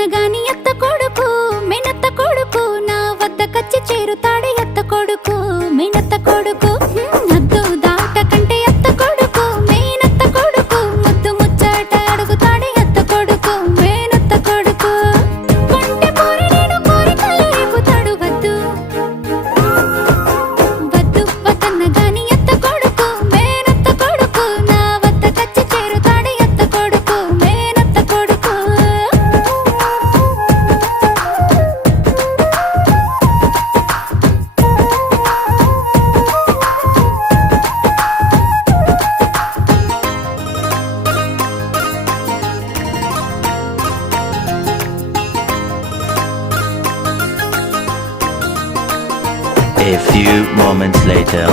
వద్దన్నగాని అత్త కొడుకు మేనత్త కొడుకు నా వద్దకచ్చి చేరుతాడే అత్త కొడుకు మేనత్త కొడుకు హద్దు దాటకంటే అత్త కొడుకు మేనత్త కొడుకు ముద్దు ముచ్చట అడుగుతాడే అత్త కొడుకు మేనత్త కొడుకు కొంటె పోరడేడు కోరికలు రేపుతాడు వద్దు వద్దు వద్దన్నగాని అత్త కొడుకు మేనత్త కొడుకు నా వద్దకచ్చి చేరుతాడే అత్త కొడుకు మేనత్త కొడుకు. A few moments later.